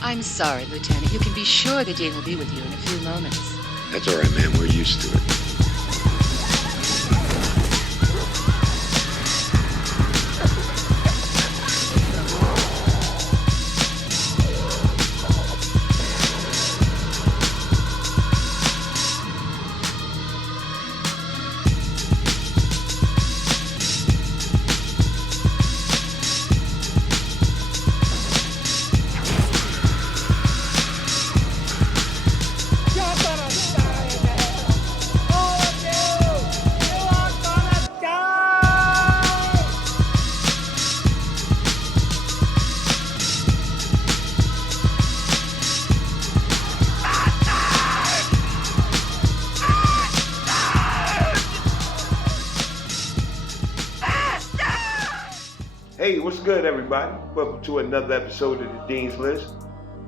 I'm sorry, Lieutenant. You can be sure the Dean will be with you in a few moments. That's all right, ma'am. We're used to it. Hey, what's good, everybody? Welcome to another episode of the Dean's List.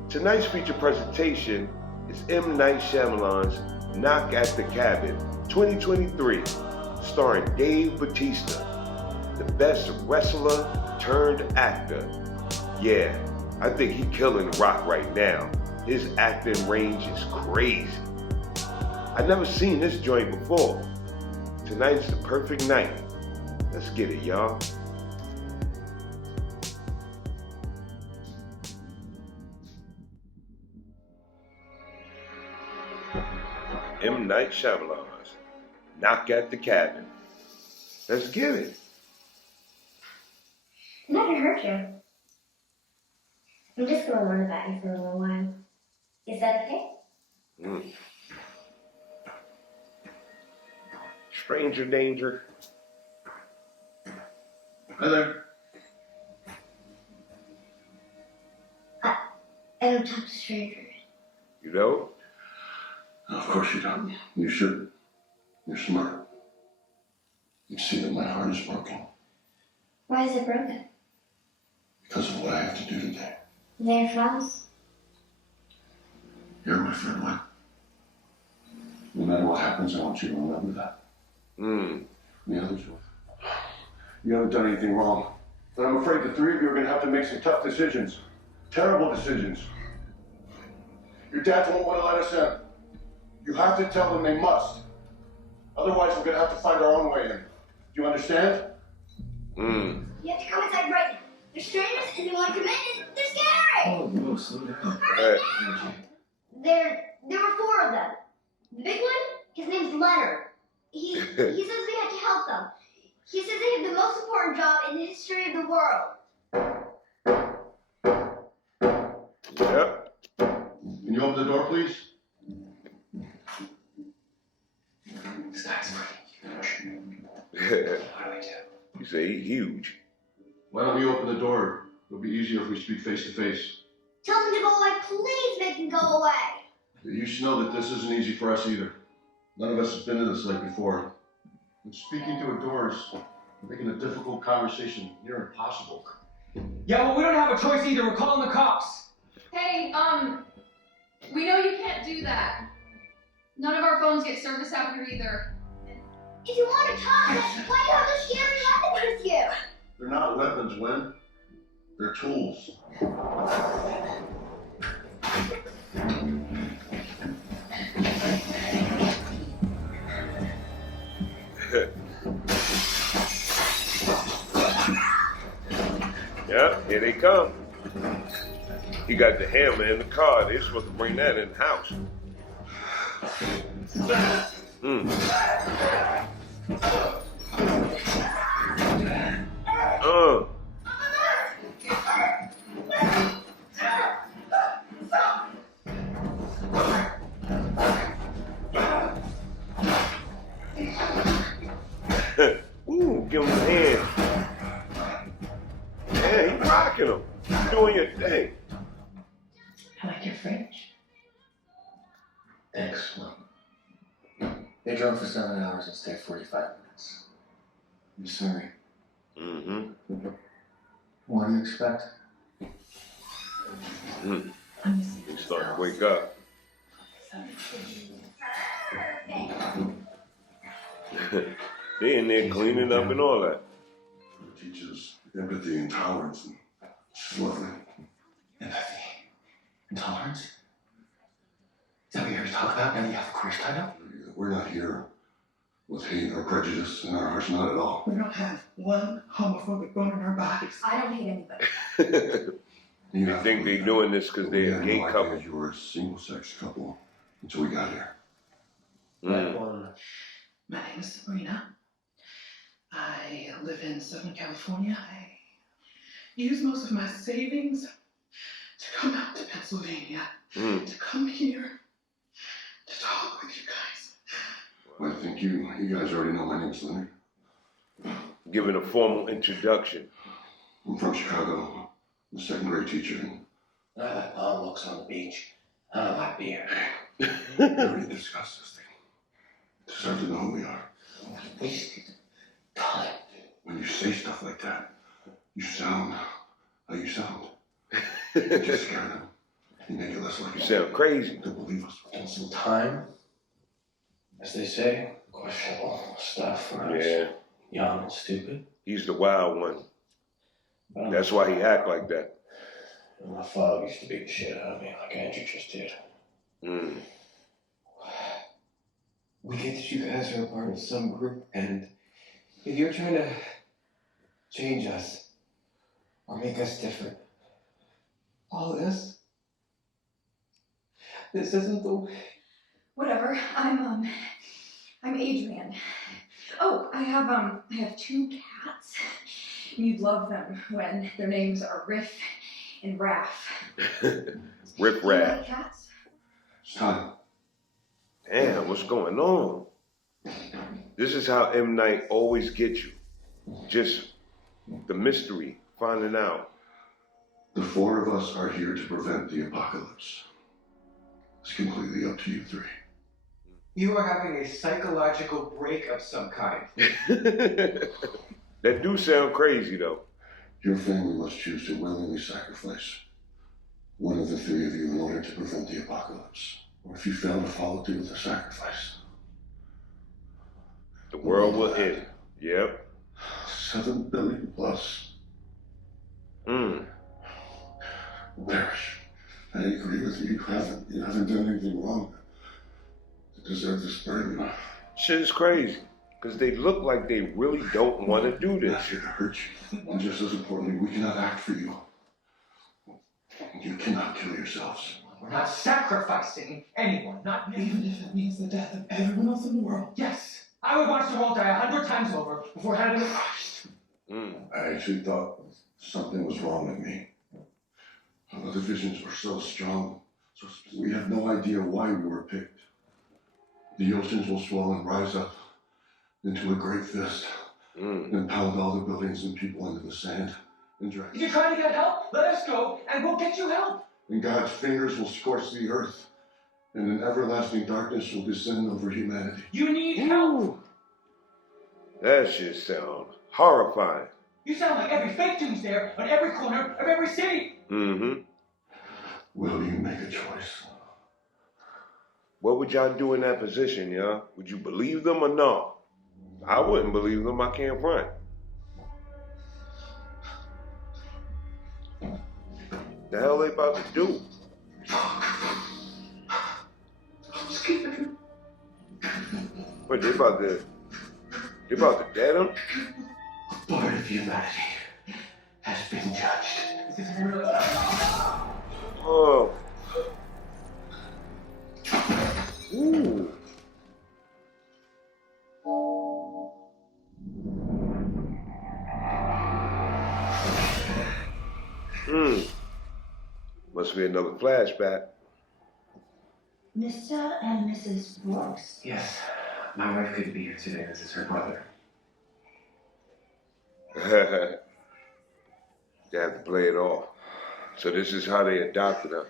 Tonight's feature presentation is M. Night Shyamalan's Knock at the Cabin 2023, starring Dave Batista, the best wrestler turned actor. Yeah, I think he's killing the rock right now. His acting range is crazy. I never seen this joint before. Tonight's the perfect night. Let's get it, y'all. M. Night Shyamalan's Knock at the Cabin. Let's get it. I'm not gonna hurt you. I'm just gonna learn about you for a little while. Is that okay? Stranger danger. Hi there. I don't talk to strangers. You know? Of course you don't. You shouldn't. You're smart. You see that my heart is broken Why is it broken? because of what I have to do today. They're friends. You're my third one. No matter what happens, I want you to remember that. The others will. You haven't done anything wrong. But I'm afraid the three of you are going to have to make some tough decisions. Terrible decisions. Your dads won't want to let us in. You have to tell them they must. Otherwise, we're going to have to find our own way in. Do you understand? You have to come inside right now. They're strangers and they want to come in and they're scary! Oh, slow down. There were four of them. The big one, his name's Leonard. He says we have to help them. He says they have the most important job in the history of the world. Yep. Can you open the door, please? This guy's freaking huge. What do we do? You say he huge. Why don't you open the door? It'll be easier if we speak face to face. Tell them to go away. Please make them go away. You should know that this isn't easy for us either. None of us has been in this lake before. And speaking to a door is making a difficult conversation near impossible. Yeah, well, we don't have a choice either. We're calling the cops. Hey, we know you can't do that. None of our phones get service out here either. If you want to talk, why do you have those scary weapons with you? They're not weapons, Wen. They're tools. Yep, here they come. He got the hammer in the car. They're supposed to bring that in the house. Ooh, give him a hand. Yeah, he's rocking them. You're doing your thing. I like your fridge. Excellent. They drove for 7 hours and stayed 45 minutes. I'm sorry. What do you expect? He's starting to wake up. They in there cleaning up and all that. It teaches empathy and tolerance, and it's lovely. Empathy. Intolerance? Is that what you're here to talk about now that you have the course tied up? We're not here with hate or prejudice in our hearts, not at all. We don't have one homophobic bone in our bodies. I don't hate anybody. You think they're doing this because they're a gay couple? You were a single-sex couple until we got here. My name is Sabrina. I live in Southern California. I use most of my savings to come out to Pennsylvania, to come here, to talk with you guys. Well, I think you guys already know my name's Leonard. Giving a formal introduction. I'm from Chicago. I'm a second-grade teacher. I like palm looks on the beach. I don't like beer. We already discussed this thing. Deserve to know who we are. Wasted time. When you say stuff like that, you sound how you sound. You just scare them. You make it less likely. You sound crazy. To believe us. And some time, as they say, questionable stuff when I was young and stupid. He's the wild one. But That's why he act like that. my father used to beat the shit out of me like Andrew just did. We get that you guys are a part of some group, and if you're trying to change us or make us different, all this isn't the way. Whatever. I'm Adrian. Oh, I have 2 cats. You'd love them when their names are Riff and Raff. Riff You like Raff. cats? It's time. Damn, what's going on? This is how M. Night always gets you. Just the mystery, finding out. The 4 of us are here to prevent the apocalypse. It's completely up to you 3. You are having a psychological break of some kind. That do sound crazy, though. Your family must choose to willingly sacrifice one of the 3 of you in order to prevent the apocalypse. Or if you fail to follow through with the sacrifice, The world will end. Yep. 7 billion plus perish. I agree with you. You haven't done anything wrong to deserve this burden. Shit is crazy. Because they look like they really don't want to do We're this. not here to hurt you. And just as importantly, we cannot act for you. You cannot kill yourselves. We're not sacrificing anyone, not me. Even if it means the death of everyone else in the world. Yes, I would watch them all die 100 times over before having them crushed. I actually thought something was wrong with me. The divisions were so strong. So we have no idea why we were picked. The oceans will swell and rise up into a great fist and pound all the buildings and people into the sand and drag. If you're trying to get help, let us go and we'll get you help. And God's fingers will scorch the earth, and an everlasting darkness will descend over humanity. You need help. That shit sound horrifying. You sound like every fake doomsdayer on every corner of every city. Will you make a choice? What would y'all do in that position, y'all? Would you believe them or no? I wouldn't believe them. I can't front. The hell they about to do? What, they about to dead him? Part of humanity has been judged. Oh. Ooh. Must be another flashback. Mr. and Mrs. Brooks? Yes, my wife couldn't be here today. This is her brother. They have to play it off. So this is how they adopted him.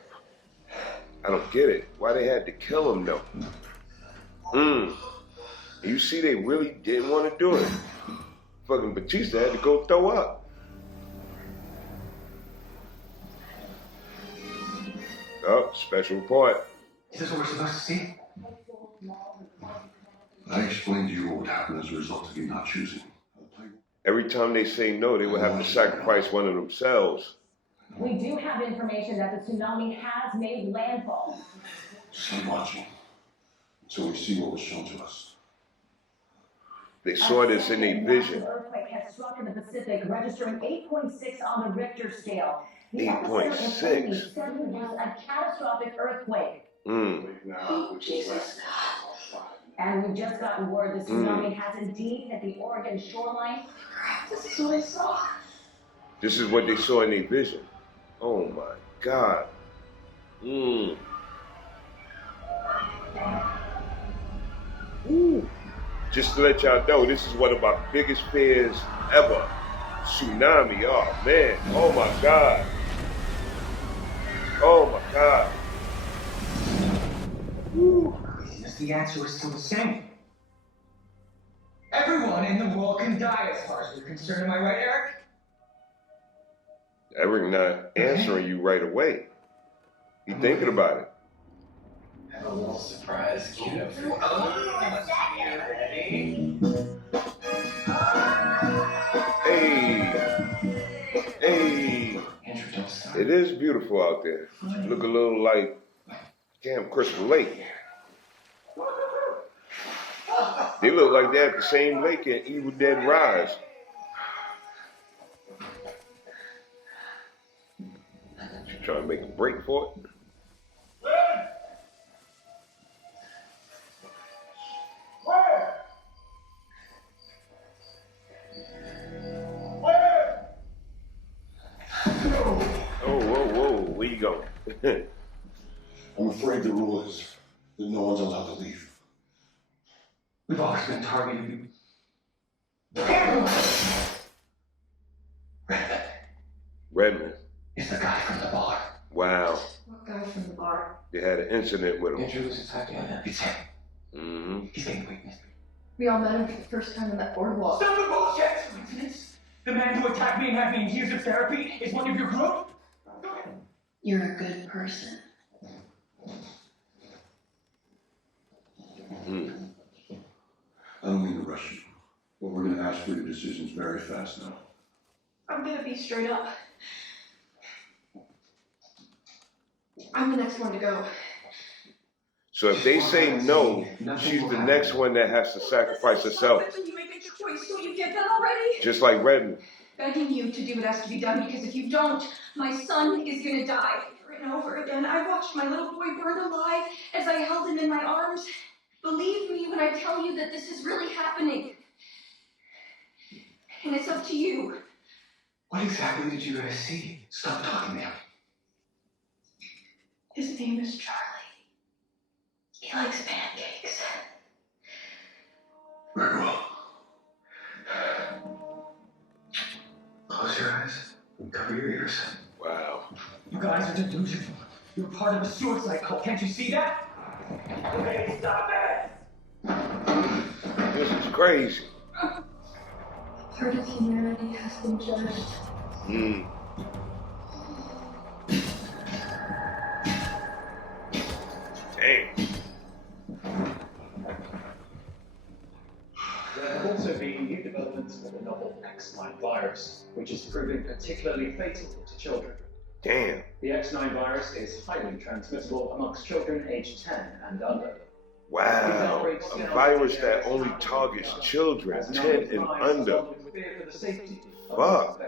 I don't get it. Why they had to kill him though? You see, they really didn't want to do it. Fucking Batista had to go throw up. Oh, special report. Is this what we're supposed to see? I explained to you what would happen as a result of you not choosing. Every time they say no, they would have to sacrifice one of themselves. We do have information that the tsunami has made landfall. Just keep watching until we see what was shown to us. They saw this in a vision. An earthquake has struck in the Pacific, registering 8.6 on the Richter scale. The 8.6. said it was a catastrophic earthquake. Jesus. And we've just gotten word the tsunami has indeed hit the Oregon shoreline. This is what I saw. This is what they saw in a vision. Oh my God. Ooh. Just to let y'all know, this is one of my biggest fears ever. Tsunami. Oh man. Oh my God. Oh my God. Woo. The answer is still the same. Everyone in the world can die as far as we're concerned. Am I right, Eric? Eric not answering you right away. He thinking about it. I have a little surprise queued up for you. Hey. Hey. Andrew, don't stop. It is beautiful out there. Look a little like Camp Crystal Lake. They look like they're at the same lake in Evil Dead Rise. You trying to make a break for it? Whoa, where you going? I'm afraid the rule is that no one's allowed to leave. We've always been targeted. Redmond. It's the guy from the bar. Wow. What guy from the bar? They had an incident with him. Andrew was attacking him. It's him. Mm-hmm. He's getting weakness. We all met him for the first time on that boardwalk. Stop the bullshit! Coincidence? The man who attacked me and had me in years of therapy is one of your group? You're a good person. I don't mean to rush you, but we're going to ask for your decisions very fast now. I'm gonna be straight up. I'm the next one to go. So if they say no, she's the next one that has to sacrifice herself. You make a choice, so you get that already? Just like Redmond. Begging you to do what has to be done, because if you don't, my son is gonna die. Over and over again, I watched my little boy burn alive as I held him in my arms. Believe me when I tell you that this is really happening. And it's up to you. What exactly did you guys see? Stop talking now. His name is Charlie. He likes pancakes. Very well. Close your eyes and cover your ears. Wow. You guys are delusional. You're part of a suicide cult. Can't you see that? Okay, stop it! This is crazy. Part of humanity has been judged. Dang. There have also been new developments for the novel X9 virus, which is proving particularly fatal to children. Damn. The X9 virus is highly transmissible amongst children aged 10 and under. Wow. A virus that only targets children 10 and under. Fuck.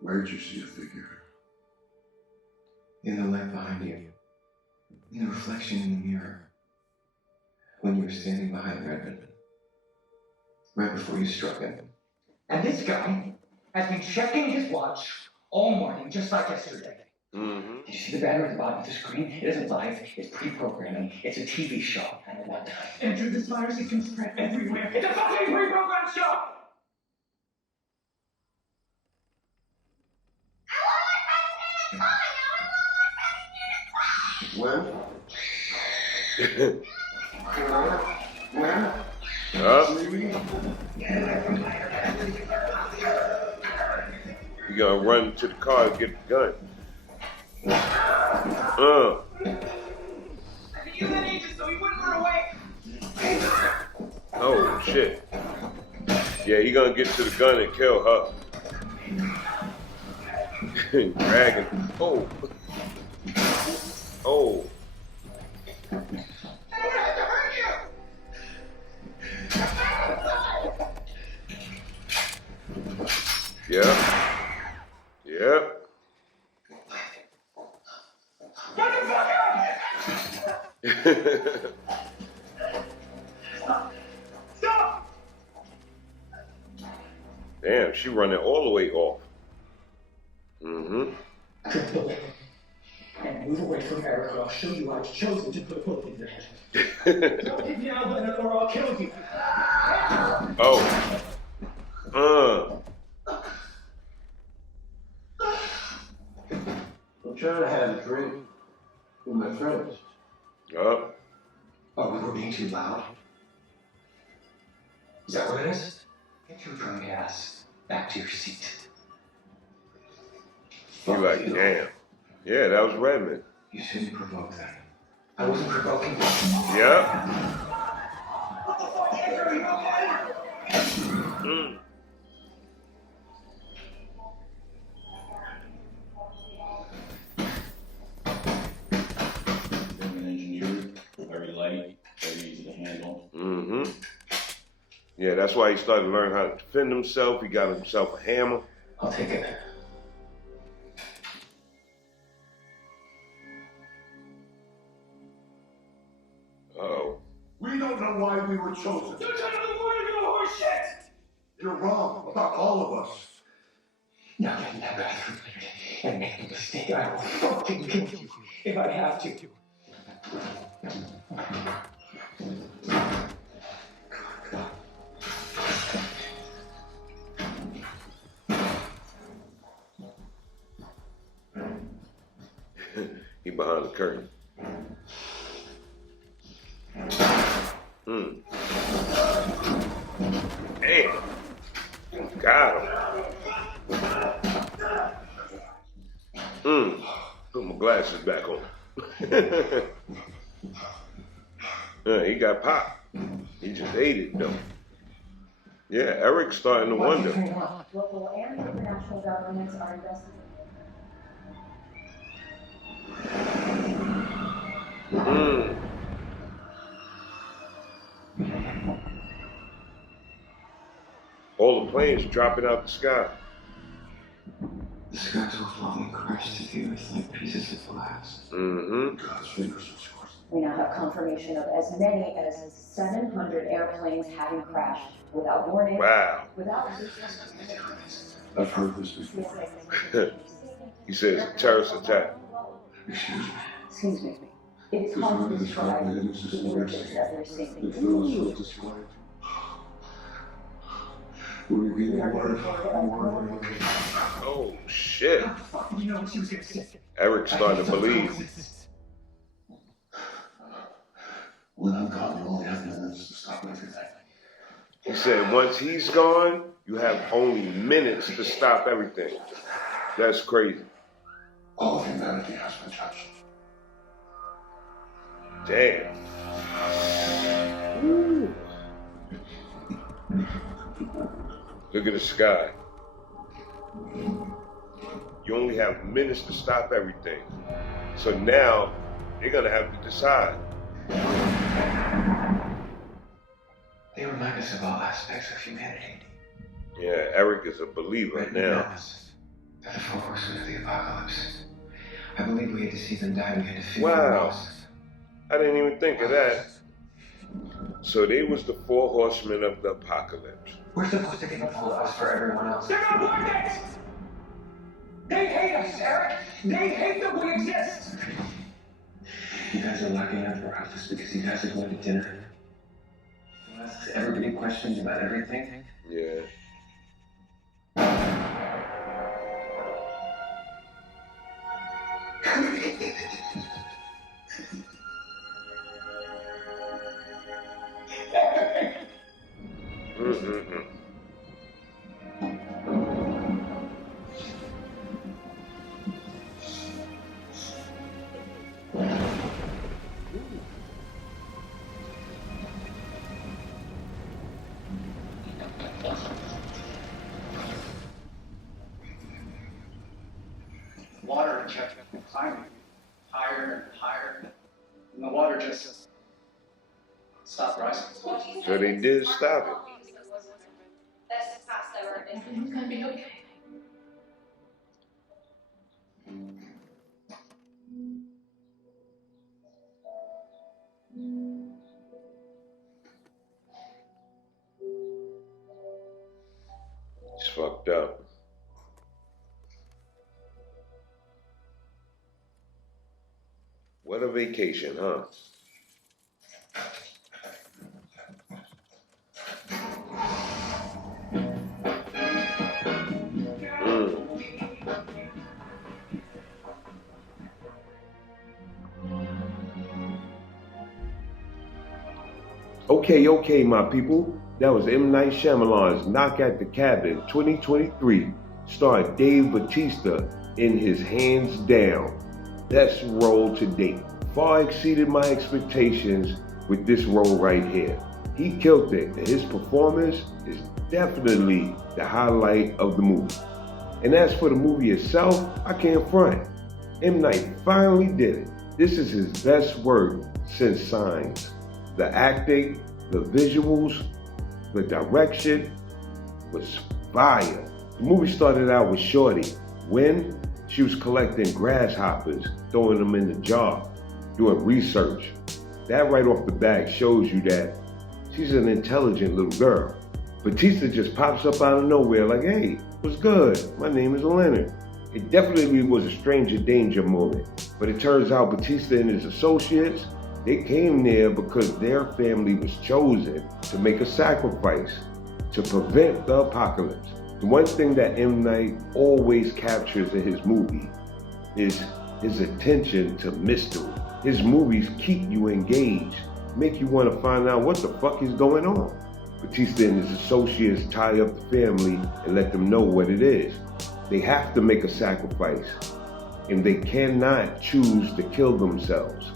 Where'd you see a figure? In the light behind you. In the reflection in the mirror. When you were standing behind Redmond. Right before you struck him. And this guy has been checking his watch all morning, just like yesterday. Mm-hmm. Did you see the banner at the bottom of the screen? It isn't live, it's pre-programming. It's a TV show. And at that time, Andrew, this virus is going to spread everywhere. It's a fucking pre-programmed show! When? When? You gotta run to the car and get the gun. You that agent so he wouldn't run away. Oh shit. Yeah, he gonna get to the gun and kill her. Dragon. Oh. Oh. Yep. Yep. Stop! Damn, she running all the way off. Mm-hmm. And move away from Eric, or I'll show you I've chosen to put a bullet in your head. Don't hit me now, Leonard, or I'll kill you. Oh. I'm trying to have a drink with my friends. Up. Oh, we were being too loud? Is that what it is? Get your drunk ass back to your seat. You like, damn. Yeah, that was Redmond. You shouldn't provoke them. I wasn't provoking them. Yep. Engineered, very light, very easy to handle. Mm-hmm. Yeah, that's why he started to learn how to defend himself. He got himself a hammer. I'll take it. Uh-oh. We don't know why we were chosen. Don't tell me more of your horse shit! You're wrong about all of us. Now get in that bathroom and make a mistake. I will fucking kill you if I have to. He behind the curtain. Damn. Got him. Put my glasses back on. He got popped. He just ate it though. Yeah, Eric's starting to wonder. Local and international governments are investigating. All the planes dropping out the sky. The skies will fall and crash to the earth like pieces of glass. Mm-hmm. God's fingers, of course. We now have confirmation of as many as 700 airplanes having crashed without warning. Wow. Without. I've heard this before. He says terrorist attack. Excuse me. It is hard to describe the images that we're seeing. When you get more. Oh shit. You know what she was gonna say. Eric started to believe. When I'm gone, you only have minutes to stop everything. He said once he's gone, you have only minutes to stop everything. That's crazy. All of humanity has been judged. Damn. Woo. Look at the sky. You only have minutes to stop everything. So now they're gonna have to decide. They remind us of all aspects of humanity. Yeah, Eric is a believer now. They're the four horsemen of the apocalypse. I believe we had to see them die. We had to figure Wow. out. I didn't even think of that. So they was the four horsemen of the apocalypse. We're supposed to get a full us for everyone else. They're not worth it! They hate us, Eric! They hate that we exist! You guys are locking up our office because you guys are going to dinner. Asks everybody questions about everything. Yeah. water kept climbing higher and higher, and the water just stopped rising. So they did stop it. Everything's gonna be okay. It's fucked up. What a vacation, huh? Okay, my people. That was M. Night Shyamalan's Knock at the Cabin 2023, starring Dave Batista in his hands down best role to date. Far exceeded my expectations with this role right here. He killed it, and his performance is definitely the highlight of the movie. And as for the movie itself, I can't front. M. Night finally did it. This is his best work since Signs. The acting, the visuals, the direction was fire. The movie started out with Shorty when she was collecting grasshoppers, throwing them in the jar, doing research. That right off the bat shows you that she's an intelligent little girl. Batista just pops up out of nowhere like, hey, what's good? My name is Leonard. It definitely was a stranger danger moment, but it turns out Batista and his associates, they came there because their family was chosen to make a sacrifice to prevent the apocalypse. The one thing that M. Night always captures in his movie is his attention to mystery. His movies keep you engaged, make you want to find out what the fuck is going on. Batista and his associates tie up the family and let them know what it is. They have to make a sacrifice, and they cannot choose to kill themselves.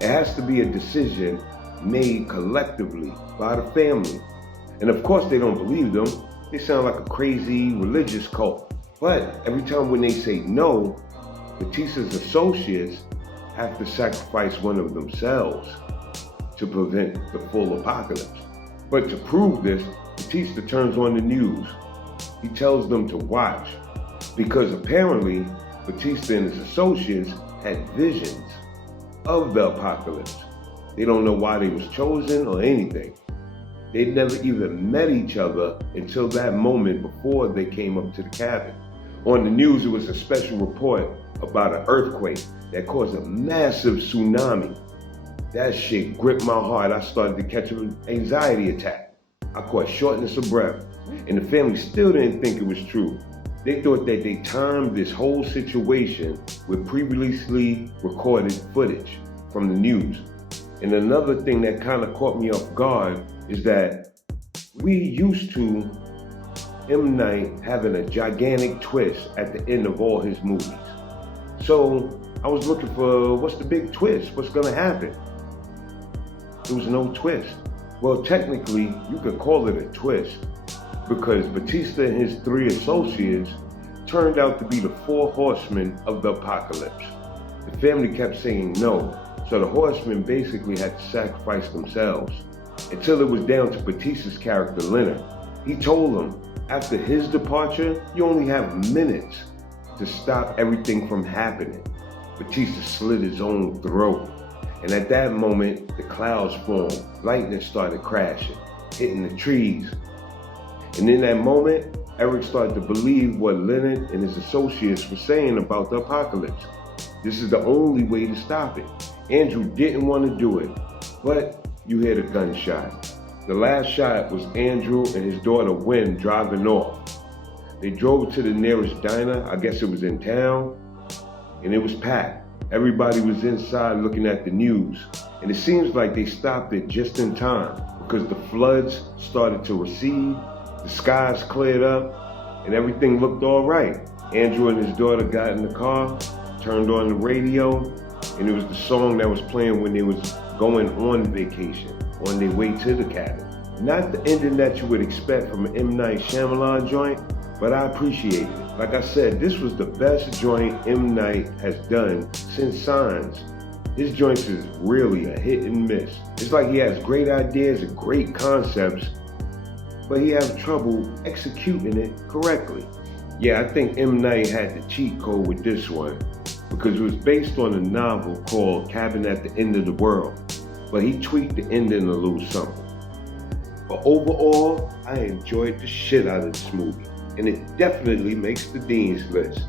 It has to be a decision made collectively by the family. And of course they don't believe them. They sound like a crazy religious cult. But every time when they say no, Batista's associates have to sacrifice one of themselves to prevent the full apocalypse. But to prove this, Batista turns on the news. He tells them to watch because apparently Batista and his associates had visions of the apocalypse. They don't know why they was chosen or anything. They'd never even met each other until that moment before they came up to the cabin. On the news, it was a special report about an earthquake that caused a massive tsunami. That shit gripped my heart. I started to catch an anxiety attack. I caught shortness of breath, and the family still didn't think it was true. They thought that they timed this whole situation with previously recorded footage from the news. And another thing that kind of caught me off guard is that we used to M. Night having a gigantic twist at the end of all his movies. So I was looking for what's the big twist? What's gonna happen? There was no twist. Well, technically, you could call it a twist because Batista and his 3 associates turned out to be the 4 horsemen of the apocalypse. The family kept saying no, so the horsemen basically had to sacrifice themselves until it was down to Batista's character, Leonard. He told them, after his departure, you only have minutes to stop everything from happening. Batista slit his own throat, and at that moment, the clouds formed. Lightning started crashing, hitting the trees. And in that moment, Eric started to believe what Leonard and his associates were saying about the apocalypse. This is the only way to stop it. Andrew didn't want to do it, but you hear the gunshot. The last shot was Andrew and his daughter Wynn driving off. They drove to the nearest diner, I guess it was in town, and it was packed. Everybody was inside looking at the news, and it seems like they stopped it just in time because the floods started to recede, the skies cleared up, and everything looked all right. Andrew and his daughter got in the car, turned on the radio, and it was the song that was playing when they was going on vacation, on their way to the cabin. Not the ending that you would expect from an M. Night Shyamalan joint, but I appreciated it. Like I said, this was the best joint M. Night has done since Signs. His joints is really a hit and miss. It's like he has great ideas and great concepts, but he has trouble executing it correctly. Yeah, I think M. Night had the cheat code with this one because it was based on a novel called Cabin at the End of the World, but he tweaked the ending a little something. But overall, I enjoyed the shit out of this movie, and it definitely makes the Dean's list.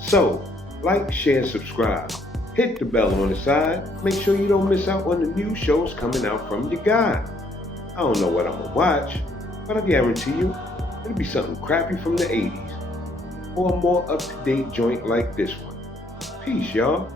So, like, share, and subscribe. Hit the bell on the side. Make sure you don't miss out on the new shows coming out from your guy. I don't know what I'm gonna watch, but I guarantee you, it'll be something crappy from the 80s, or a more up-to-date joint like this one. Peace, y'all.